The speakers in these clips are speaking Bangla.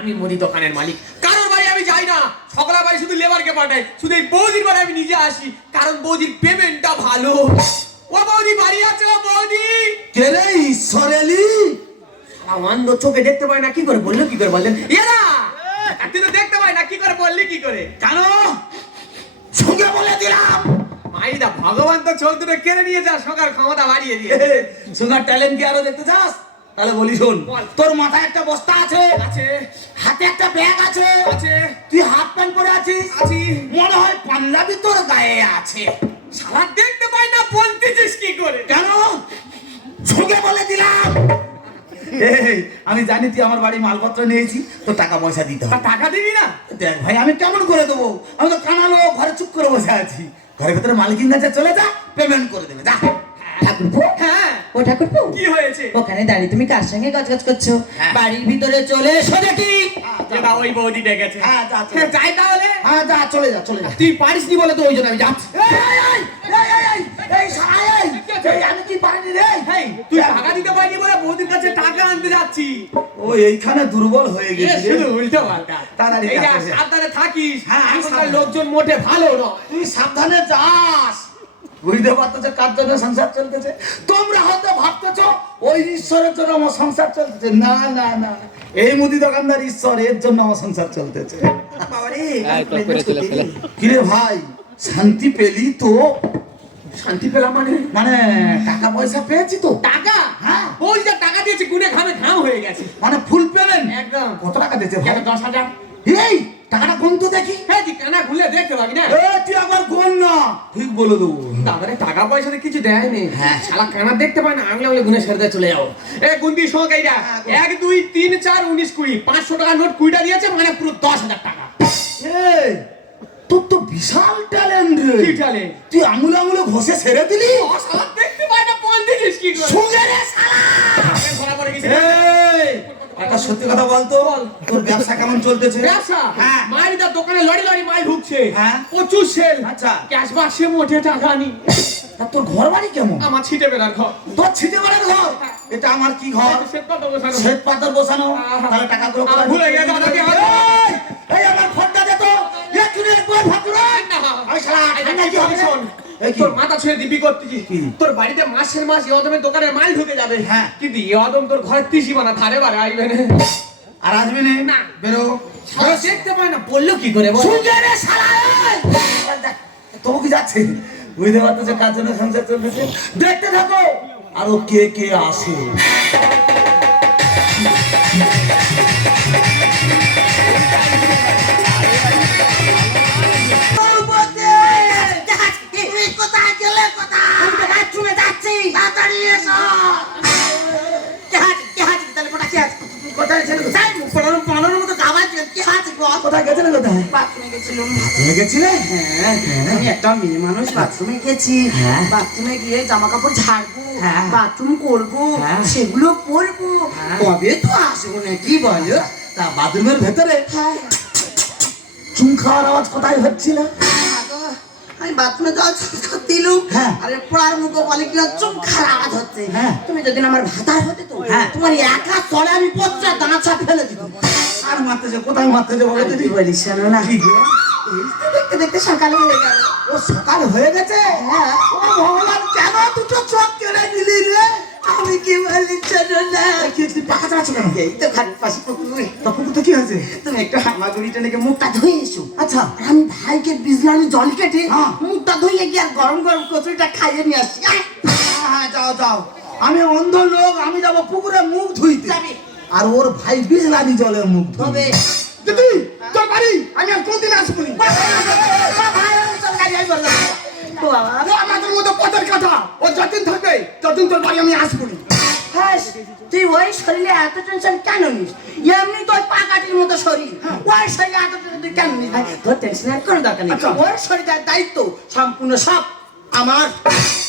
আমি মুদি দোকানের মালিক। কারোর বাড়ি আমি যাই না। সকলের বাড়ি শুধু লেবারকে পাঠাই। শুধু এই বৌদির বাড়ি আমি নিজে আসি। কারণ বৌদির পেমেন্টটা ভালো। ও বৌদি বাড়ি আছে ও বৌদি। কেরে ঈশ্বরেলি অন্ধ চোখে দেখতে পায় না কি করে বলল কি করে বললেন? এরা তুই তো দেখতে পাই না কি করে বললি কি করে? কেন? সঙ্গে বলে দিলাম। মাইদা ভগবান তো চোখ দুটো কেড়ে নিয়ে যা সকার ক্ষমতা বাড়িয়ে দিয়ে সোনার ট্যালেন্ট কি আরও দেখতে চাস? তাহলে বলি শোন তোর মাথায় একটা বস্তা আছে আছে। হাতে একটা ব্যাগ আছে আছে। তুই হাফ প্যান্ট পরে আছিস আছি। মনে হয় পাঞ্জাবি তোর গায়ে আছে। শালা দেখতে পাই না বলতেছিস কি করে? কেন? সঙ্গে বলে দিলাম। আমি জানি তুই আমার বাড়ি মালপত্র নিয়েছি তো টাকা পয়সা দিতে হবে। টাকা দিবি না? দেখ ভাই আমি কেমন করে দেবো? আমি তো কানালো ঘরে চুপ করে বসে আছি। ঘরের ভেতরে মালকিন কাছে চলে যা পেমেন্ট করে দেবে যা। ঠাকুরপো? হ্যাঁ ও ঠাকুরপো। কি হয়েছে? ওখানে দাঁড়িয়ে তুমি কার সঙ্গে গজগজ করছ? হ্যাঁ। বাড়ির ভিতরে চলে এসো দেখি। এটা ওই বৌদি ডেকেছে। হ্যাঁ, যা, হ্যাঁ, যাই তাহলে। হ্যাঁ যা চলে যা চলে যা। তুই পারিস নি বলে তো ওই জন্য আমি যাচ্ছি। এই, এই, এই, এই, এই, এই, শালা, এই, এই, আমি কি পারিনি রে? হেই, তুই টাকা দিতে পারবি বলে বৌদির কাছে টাকা আনতে যাচ্ছি। ও এইখানে দুর্বল হয়ে গেছি শুধু উল্টো পাল্টা। তাড়াতাড়ি এই যা, কাছে যা। সাবধানে থাকিস। হ্যাঁ, লোকজন মোটে ভালো নয়। তুই সাবধানে যাস। বুঝতে পারতেছো কার জন্য সংসার চলতেছে? তোমরা হয়তো ভাবতেছো ওই ঈশ্বরের জন্য আমার সংসার চলতেছে। না না না এই মুদি দোকানদার ঈশ্বর এর জন্য আমার সংসার চলতেছে। কিরে ভাই শান্তি পেলি তো? শান্তি পেলাম মানে? মানে টাকা পয়সা পেয়েছি তো? টাকা? হ্যাঁ। ওই যে টাকা দিয়েছি গুনে ঘামে ঘাম হয়ে গেছে। মানে ফুল পেলেন একদম। কত টাকা দিয়েছে দশ হাজার। এই! টাকাটা কোন তো দেখি। হ্যাঁ তুই কানা খুলে দেখতে পাবি না। এ তুই আবার কোন না। ঠিক বলে দেবো। তারপরে টাকা পয়সা দিয়ে কিছু হ্যাঁ। শালা কানা দেখতে পায় না গুনে সেরে চলে যাও। এ গুন্দি শোক হ্যাঁ, এক দুই তিন চার উনিশ কুড়ি। পাঁচশো টাকার নোট কুড়িটা দিয়েছে মানে পুরো দশ হাজার টাকা। এই তোর তো বিশাল ট্যালেন্ট রে। কি talent? তুই আঙুলে আঙুলে ঘষে সেরে দিলি? ও শালা দেখতে পায় না বল দিছিস কি করে। সুগে শালা! এ পড়ে গেছে এই একটা সত্যি কথা বলতো? তোর ব্যবসা কেমন চলতেছে? ব্যবসা? হ্যাঁ। মাইদার দোকানে লড়ি লড়ি মাল ঢুকছে। হ্যাঁ। প্রচুর সেল। আচ্ছা। ক্যাশ বাক্সে মোটে টাকা নি। তা তোর ঘর বাড়ি কেমন? আমার ছিটে বেলার ঘর। তোর ছিটে বাড়ার ঘর? এটা আমার কি ঘর? শ্বেত পাথর বসানো। তাহলে টাকাগুলো আহ, ভুলে গেছে, দাদাকে এই, এই আমার ঘরটা দে তো। একটু একবার ভাবছ না। আমি শালা ঠান্ডা কি হবে? শোন? তোর মাথা ছুঁয়ে দিবি করতেছি কি? তোর বাড়িতে মাসের মাস ইয়দমের দোকানে মাল ঢুকে যাবে। হ্যাঁ। কিন্তু ইয়দম তোর ঘরে তিসি বানা ধারে বারে আসবে না। আর আসবি না। বেরো। দেখতে পায় না বলল কি করে রে তবু কি যাচ্ছে? বুঝতে কার জন্য সংসার চলতেছে? দেখতে থাকো। আরও কে কে আসে? তুমি বাথরুমে গেছিলাম। তুমি গেছিলে? হ্যাঁ। আমি একটা মেয়ে মানুষ বাথরুমে গেছি। হ্যাঁ। বাথরুমে গিয়ে জামা কাপড় ঝাড়বো হ্যাঁ। বাথরুম করব। সেগুলো করব কবে তো আসব না কি বলো তা বাথরুমের ভেতরে? চুম খাওয়ার আওয়াজ কোথায় হচ্ছিল? আমি বাথরুমে যাওয়া দিলুম। আরে পড়ার মুখে বলে কিনা চুপ খারাপ আওয়াজ হচ্ছে। তুমি যদি আমার ভাতার হতে তো। তোমার একা চলে আমি পচা দাঁচা ফেলে দিব। আর মারতেছে কোথায় মারতেছে বলো দিদি? বলিস শোনো না। দেখতে দেখতে সকাল হয়ে গেল। ও সকাল হয়ে গেছে? হ্যাঁ। ও ভগবান কেন দুটো চোখ কেড়ে নিলি রে? আমি কি বলি শোনো না। কি তুই পাখা চালাচ্ছ কেন? এই তো ঘাটের পাশে পুকুর। তা পুকুর তো কি হয়েছে? তুমি একটু হামাগুড়িটা লেগে মুখটা ধুয়ে এসো। আচ্ছা। আমি ভাইকে বিজলানি জল কেটে হ্যাঁ। মুখটা ধুয়ে গিয়ে আর গরম গরম কচুরিটা খাইয়ে নিয়ে আসছি। আয়, হ্যাঁ যাও যাও। আমি অন্ধ লোক আমি যাব পুকুরে মুখ ধুইতে। যাবি। আর ওর ভাই বিজলানি জলে মুখ তবে দিদি তোর বাড়ি? আমি আর কোনদিন আসব নি? আমাদের মতো পথের কথা। ও যতদিন থাকবে ততদিন তোর বাড়ি আমি আসব নি। হ্যাঁ তুই ওই শরীরে এত টেনশন কেন নিস? এমনি তো পাকাটির মতো শরীর। ওই শরীরে এত টেনশন তুই কেন নিস? তোর টেনশনের কোনো দরকার নেই। আচ্ছা। ওর শরীরের দায়িত্ব সম্পূর্ণ সব আমার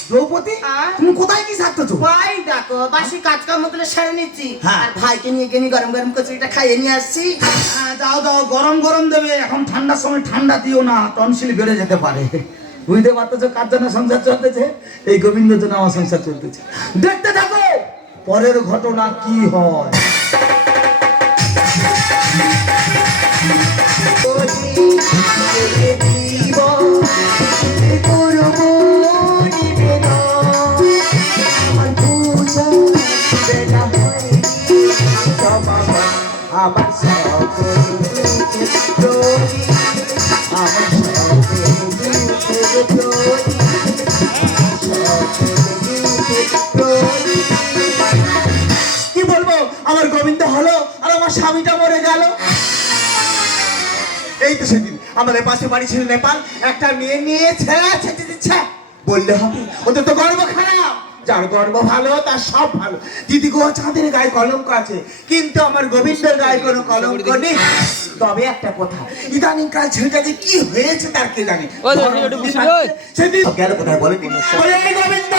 দ্রৌপদী তুমি কোথায় কি থাকতেছো? ভাই দেখো বাসি কাজ কর্মগুলো সেরে নিচ্ছি। হ্যাঁ। আর ভাইকে নিয়ে গেনি গরম গরম কচুরিটা খাইয়ে নিয়ে আসছি। হ্যাঁ, যাও যাও গরম গরম দেবে। এখন ঠান্ডার সময় ঠান্ডা দিও না টনসিল বেড়ে যেতে পারে। বুঝতে পারতেছো কার জন্য সংসার চলতেছে? এই গোবিন্দের জন্য আমার সংসার চলতেছে। দেখতে থাকো পরের ঘটনা কি হয়? আমার সকল প্রদীপ কি বলব? আমার গোবিন্দ হলো আর আমার স্বামীটা মরে গেল। এই তো সেদিন আমাদের পাশে বাড়ি ছিল নেপাল। একটা মেয়ে নিয়ে ছেড়া ছেঁচে দিচ্ছে। বললে হবে, ওদের তো গর্ব খারাপ। যার গর্ব ভালো তার সব ভালো। দিদি গো চাঁদের গায়ে কলঙ্ক আছে কিন্তু আমার গোবিন্দের গায়ে কোনো কলঙ্ক নেই। তবে একটা কথা ইদানিং কাল ছেলেটাকে কি হয়েছে তার কে জানে? সেদিন গেল কোথায় বলে বলে, গোবিন্দ!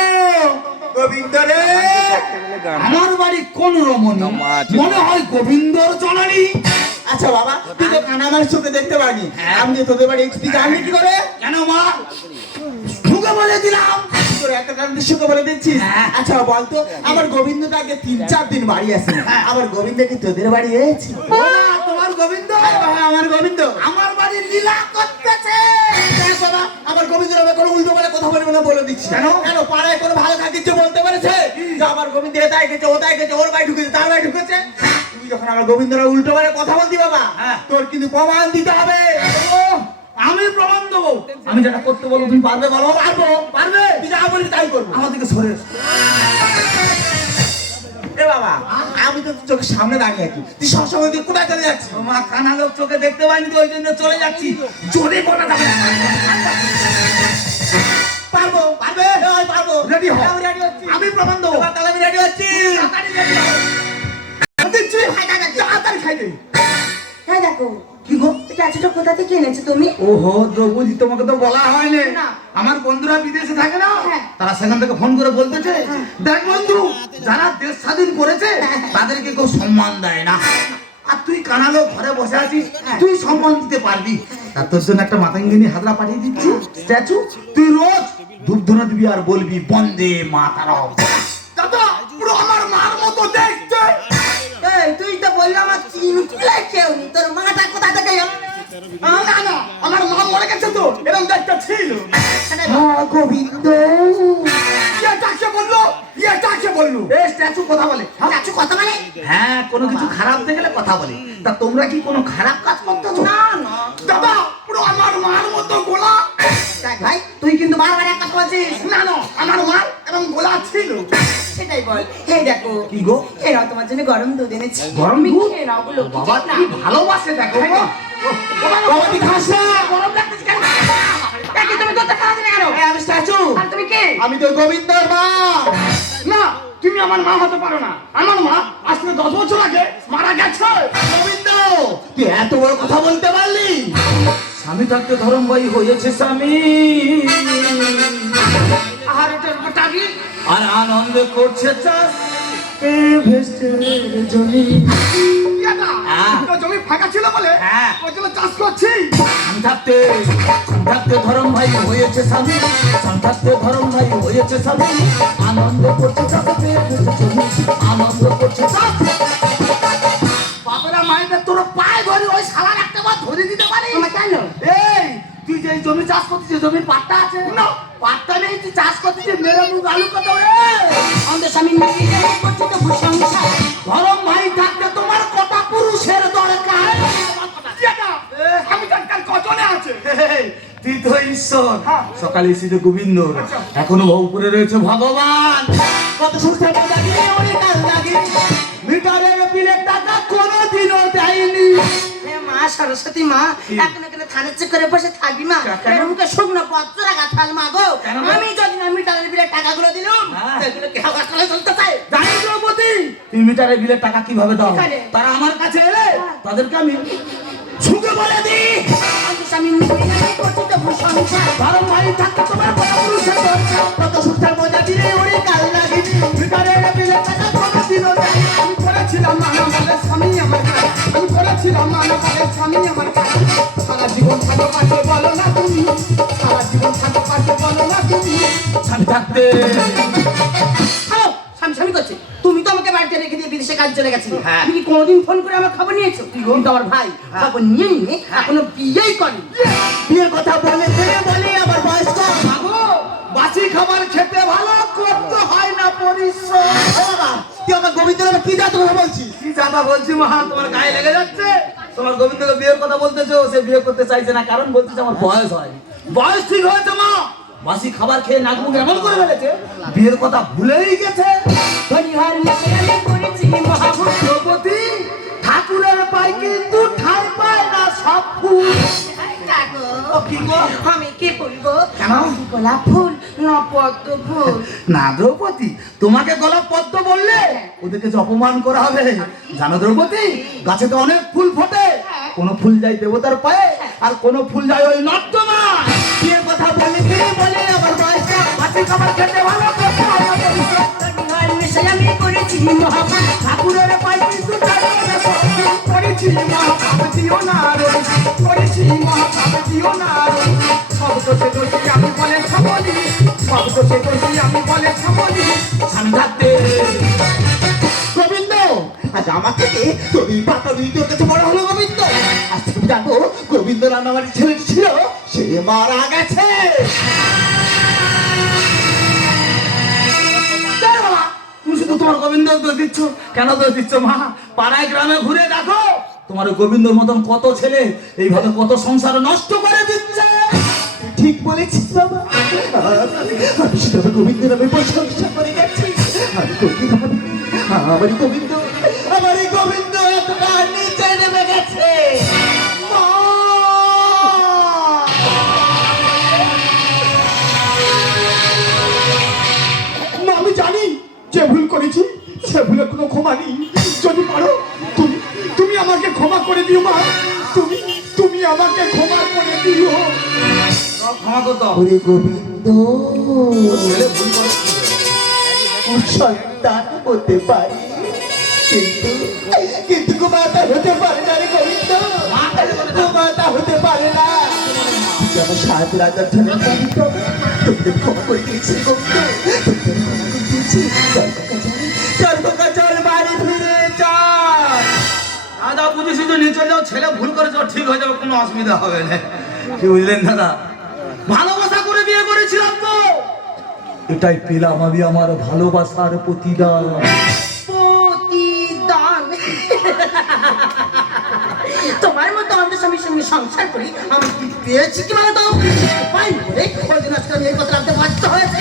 গোবিন্দ রে! আমার বাড়ি কোন রমণী? মনে হয় গোবিন্দর জননী। আচ্ছা বাবা তুই তো কানা চোখে দেখতে পারি আমি তোদের বাড়ি তুই কি করে? কেন মা? ঢুকে বলে দিলাম। তোর একটা কারণ সুখে বলে দিচ্ছিস? হ্যাঁ। আচ্ছা বলতো আমার গোবিন্দটা আগে তিন চার দিন বাড়ি আসে আমার গোবিন্দ কি তোদের বাড়ি মা, তোমার গোবিন্দ? আমার গোবিন্দ। আমার বাড়ি লীলা করতেছে। আমার গোবিন্দ কোনো উল্টো কথা বলব না বলে দিচ্ছি। কেন? কেন পাড়ায় কোনো ভালো কাজ বলতে পেরেছে? যে আমার গোবিন্দ এটাই গেছে ওটাই গেছে ওর বাড়ি ঢুকেছে তার বাড়ি ঢুকেছে? তুই যখন আমার গোবিন্দরা উল্টো বলে কথা বলতি বাবা হ্যাঁ। তোর কিন্তু প্রমাণ দিতে হবে। ও, আমি প্রমাণ দেবো। আমি যেটা করতে বলব তুমি পারবে বলো? পারব। পারবে? তুই যা বলি তাই করব। আমার দিকে সরে। এ বাবা আমি তো চোখের সামনে দাঁড়িয়ে আছি। তুই সবসময় তুই কোথায় চলে যাচ্ছিস? মা কানা লোক চোখে দেখতে পাইনি তো ওই জন্য চলে যাচ্ছি। জোরে বলা যাবে না। পারব? পারবে? হ্যাঁ, পারব। Ready হ। আমি রেডি হচ্ছি। আমি প্রমাণ দেবো। তাহলে আমি রেডি হচ্ছি। তাড়াতাড়ি ready হও। দিচ্ছি তাড়াতাড়ি খাই দে। হ্যাঁ দেখো। কি গো? স্ট্যাচুটা কোথা থেকে এনেছো তুমি? ওহো দ্রৌপদী তোমাকে তো বলা হয়নি। আমার বন্ধুরা বিদেশে থাকে না? হ্যাঁ। তারা সেখান থেকে ফোন করে বলতেছে দেখ বন্ধু যারা দেশ স্বাধীন করেছে তাদেরকে কেউ সম্মান দেয় না। আর তুই কানালো ঘরে বসে আছিস তুই সম্মান দিতে পারবি। আর তোর জন্য একটা মাতাঙ্গিনী হাজরা পাঠিয়ে দিচ্ছি। স্ট্যাচু তুই রোজ ধূপ দিবি আর বলবি বন্দে মাতারম। দাদা পুরো আমার মার মতো দেখতে। তুই তো বললি আমার কেউ। তোর মাটা কোথা থেকে এলো? আহ, না না আমার মা মরে গেছে তো এরকম দেখতে ছিল। গোবিন্দ বলল? বলল? এই স্ট্যাচু কথা বলে। স্ট্যাচু কথা মানে? হ্যাঁ কোনো কিছু খারাপ দেখলে কথা বলে। তা তোমরা কি কোনো খারাপ কাজ করতেছো? না না। দাদা পুরো আমার মার মতো গোলা। দেখ ভাই তুই কিন্তু বারবার একটা কথা বলছিস। না না আমার মার এবং গোলা ছিল। সেটাই বল। এই দেখো কি গো? নাও তোমার জন্য গরম দুধ এনেছি। গরম দুধ? খেয়ে নাও গুলো বাবা কি ভালোবাসে দেখো খাস না গরম লাগতেছে কেন? তুমি খাওয়া দিলে কেন? এই আমি স্ট্যাচু। আর তুমি কে? আমি তো গোবিন্দর মা। না তুমি আমার মা হতে পারো না। আমার মা আজ থেকে দশ বছর আগে মারা গেছে। গোবিন্দ তুই এত বড় কথা বলতে পারলি? স্বামী থাকতে ধরম ভাই হয়েছে স্বামী। আর আনন্দ করছে চাষ। জমি? হ্যাঁ। জমি ফাঁকা ছিল বলে? হ্যাঁ। চাষ করছি। থাকতে স্বামী ধরম ভাই হয়েছে স্বামী। থাকতে ধরম ভাই হয়েছে স্বামী। আনন্দ করছে এ আনন্দ করছে বাপেরা মায়েরা তোর পায়ে ধরে ওই শালা একটা বার ধরে দিতে পারি? কেন? এই তুই যে জমি চাষ করছিস জমির পাট্টা আছে? না। পাট্টা নেই তুই চাষ করছিস মেরে মুখ আলু কত আমাদের স্বামী নিজে করছি তো ভূসংসার ধরম ভাই থাকতে তোমার কটা পুরুষের দরকার? আমি কজনে আছে। তুই তো ঈশ্বর। সকালে এসেছে গোবিন্দ। এখনও উপরে রয়েছে ভগবান। কত সুস্থ মিটারের বিলের টাকা কোনোদিনও দেয়নি। মা সরস্বতী মা এখন এখানে থানের চেক করে বসে থাকবি মা। এর মুখে শুকনো পত্র রাখা থাল মা গো? আমি যদি না মিটারের বিলে টাকাগুলো দিলাম হ্যাঁ। সেগুলো কি হাওয়া চলে চলতে চাই জানি দ্রৌপদী তুমি মিটারের বিলের টাকা কীভাবে দাও। তারা আমার কাছে এলে তাদেরকে আমি ছুঁকে বলে দিই। আমাদের স্বামী নিজে করছি তো ভূসংসার ধরম ভাই থাকতে তোমার কত পুরুষের দরকার কত সুস্থের মজা দিলে ওরে কাল লাগিনি মিটারের বিলের টাকা স্বামী আমার সারা জীবন থাকো পাশে বলো না তুমি। সারা জীবন থাকো পাশে বলো না তুমি। স্বামী থাকতে। স্বামী স্বামী করছে? তুমি তো আমাকে বাড়িতে রেখে দিয়ে বিদেশে কাজ চলে গেছিলে। হ্যাঁ। তুমি কি কোনোদিন ফোন করে আমার খবর নিয়েছো? কিন্তু আমার ভাই খবর নিয়ে নিয়ে এখনও বিয়েই করেনি। বিয়ের কথা বলে বলে আমার বয়স বাসি খাবার খেতে ভালো করতে হয় না পরিশ্রম। তুই আমার গোবিন্দ কি জাত কথা বলছিস কি জাতা বলছি মহা তোমার গায়ে লেগে যাচ্ছে। তোমার গোবিন্দকে বিয়ের কথা বলতেছো সে বিয়ে করতে চাইছে না। কারণ বলতেছে আমার বয়স হয়নি। বয়স ঠিক হয়েছে মা? বাসি খাবার খেয়ে নাক মুখ এমন করে ফেলেছে। বিয়ের কথা ভুলেই গেছে। দ্রৌপদী ঠাকুরের পায় কিন্তু ঠাই পায় না সব ফুল। কি গো? আমি কি বলব? কেন? গোলাপ ফুল না পদ্ম ফুল না দ্রৌপদী তোমাকে গলাপ পদ্ম বললে ওদেরকে যে অপমান করা হবে। জানো দ্রৌপদী গাছে তো অনেক ফুল ফোটে। কোন ফুল যায় দেবতার পায়ে আর কোন ফুল যায় ওই নর্দমা বিয়ের কথা বলে কে বলে আমার বয়সটা বাসি খাবার খেতে ভালো করতে হয়। হরিহর মিশালে করেছি মহাভূত ঠাকুরের পায়ে কিন্তু। করেছি মহাপাপ দিও না রে করেছি মহাপাপ দিও না রে সব দোষে তোমার গোবিন্দ কেন দিচ্ছ, মা? পাড়ায় গ্রামে ঘুরে দেখো, তোমার গোবিন্দর মতন কত ছেলে, এইভাবে কত সংসার নষ্ট করে দিচ্ছে। ঠিক বলেছিস বাবা। আমি গোবিন্দ নামে প্রশংসা করে গেছি। আমি করতে পারি আমার গোবিন্দ আমার এই গোবিন্দ এতটা নিচে নেমে গেছে। আমি জানি যে ভুল করেছি, সে ভুলে কোনো ক্ষমা নেই। যদি পারো, তুমি তুমি আমাকে ক্ষমা করে দিও, মা। তুমি তুমি আমাকে ক্ষমা করে দিও। ক্ষমা করতে। গোবিন্দ। সন্তান হতে পারে কিন্তু কিন্তু হতে পারে না রে গোবিন্দ। হতে পারে না। তুই সাত রাজার ধনের পানি ক্ষমা করে দিয়েছি গোবিন্দ। তোকে ক্ষমা করে দিয়েছি চল কাকা চল চল কাকা চল বাড়ি ফিরে চল দাদা বুঝেছি তো নিয়ে চলে যাও ছেলে ভুল করে যাও ঠিক হয়ে যাবে কোনো অসুবিধা হবে না। কি বুঝলেন দাদা? ভালোবাসা করে বিয়ে করেছিলাম তো। এটাই পেলাম আমি আমার ভালোবাসার প্রতিদান। প্রতিদান। তোমার মতো অন্ধ স্বামীর সঙ্গে সংসার করি আমি পেয়েছি কি মানে তো পাই বলে ওই দিন আজকে আমি এই কথা রাখতে বাধ্য হয়েছে।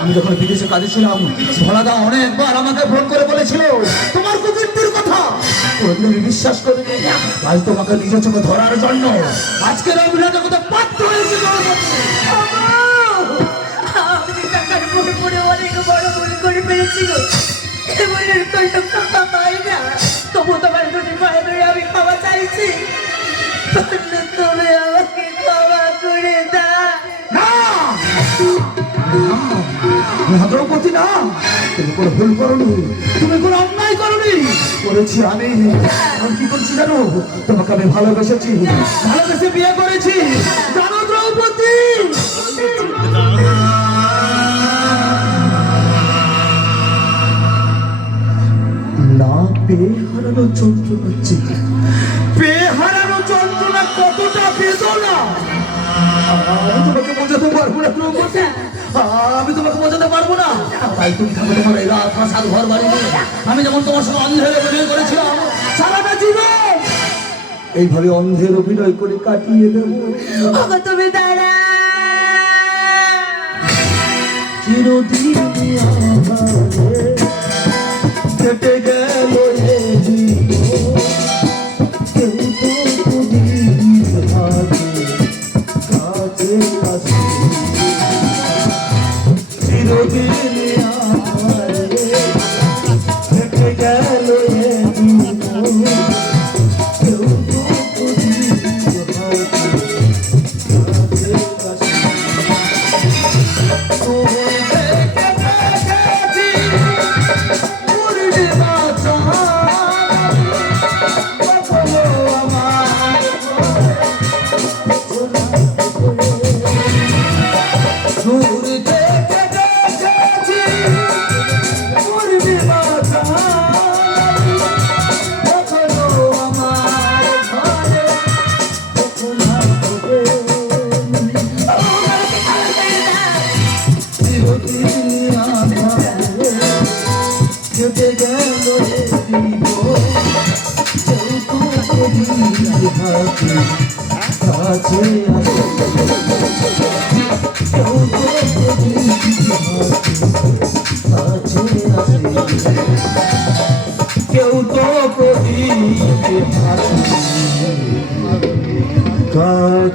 আমি যখন বিদেশে কাজে ছিলাম ভোলাদা অনেকবার আমাকে ফোন করে বলেছিল, তোমার কুকুরটির কথা? আমি বিশ্বাস করে তাই তোমাকে নিজের চোখে ধরার জন্য হয়েছে আমি অনেক বড় টাকা না। আমি ক্ষমা চাইছি। তুমি দ্রৌপদী না, তুমি কোনো ভুল করনি, তুমি কোনো অন্যায় করনি। করেছি আমি। আমি কি করছি জানো? তোমাকে আমি ভালোবেসেছি। ভালোবেসে বিয়ে করেছি। জানো দ্রৌপদী? না, পেয়ে হারানো যন্ত্রণা ছিল পেয়ে হারানো যন্ত্রণা কতটা বেদনা। তোমাকে বোঝাতে পারব না, দ্রৌপদী। আমি তোমাকে বোঝাতে পারব না। তাই তুমি থাকো তোমার এই রাত সাত ঘর বাড়ি। আমি যেমন তোমার সঙ্গে অন্ধের অভিনয় করেছিলাম সারাটা জীবন এইভাবে অন্ধের অভিনয় করে কাটিয়ে দেবো। ওগো তুমি দাঁড়া। চিরদিন কেটে চিরদিন আমারে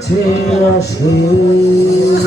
কাছে আসে